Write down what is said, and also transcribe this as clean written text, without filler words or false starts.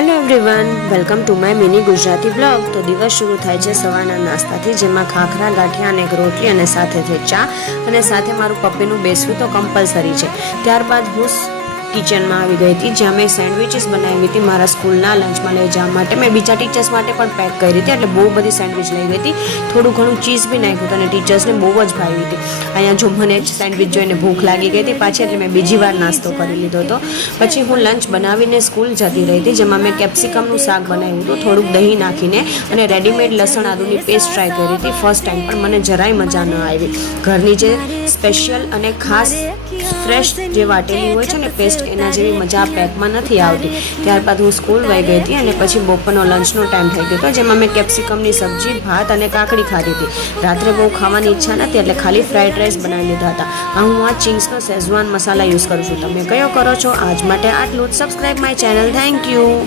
Hello everyone, welcome to my mini Gujarati blog. તો દિવસ શરૂ થાય છે સવારના નાસ્તાથી, જેમાં ખાખરા, ગાંઠિયા અને એક રોટલી અને સાથે ચા અને સાથે મારું પપ્પીનું બેસવું તો કમ્પલસરી છે। ત્યારબાદ હું કિચનમાં આવી ગઈ હતી, જ્યાં મેં સેન્ડવિચીસ બનાવી હતી મારા સ્કૂલના લંચમાં લઈ જવા માટે। મેં બીજા ટીચર્સ માટે પણ પેક કરી હતી, એટલે બહુ બધી સેન્ડવિચ લઈ ગઈ હતી। થોડું ઘણું ચીઝ બી નાખ્યું હતું અને ટીચર્સને બહુ જ ભાવી હતી। અહીંયા જો મને સેન્ડવિચ જોઈને ભૂખ લાગી ગઈ હતી પાછી, એટલે મેં બીજી વાર નાસ્તો કરી લીધો હતો। પછી હું લંચ બનાવીને સ્કૂલ જતી રહી હતી, જેમાં મેં કેપ્સિકમનું શાક બનાવ્યું હતું, થોડુંક દહીં નાખીને અને રેડીમેડ લસણ આદુની પેસ્ટ ટ્રાય કરી હતી ફર્સ્ટ ટાઈમ, પણ મને જરાય મજા ન આવી। ઘરની જે સ્પેશિયલ અને ખાસ ફ્રેશ જે વાટેલી હોય છે ને પેસ્ટ, એના જેવી મજા પેકમાં નથી આવતી। ત્યારબાદ હું સ્કૂલ વહી ગઈ હતી અને પછી બપોરનો લંચનો ટાઈમ થઈ ગયો હતો, જેમાં મેં કેપ્સિકમની સબ્જી, ભાત અને કાકડી ખાધી હતી। રાત્રે બહુ ખાવાની ઈચ્છા નથી, એટલે ખાલી ફ્રાઈડ રાઈસ બનાવી લીધા હતા। હું આ ચિંગ્સનો શેઝવાન મસાલા યુઝ કરું છું, તમે કયો કરો છો? આજ માટે આટલું જ। Subscribe my channel, thank you.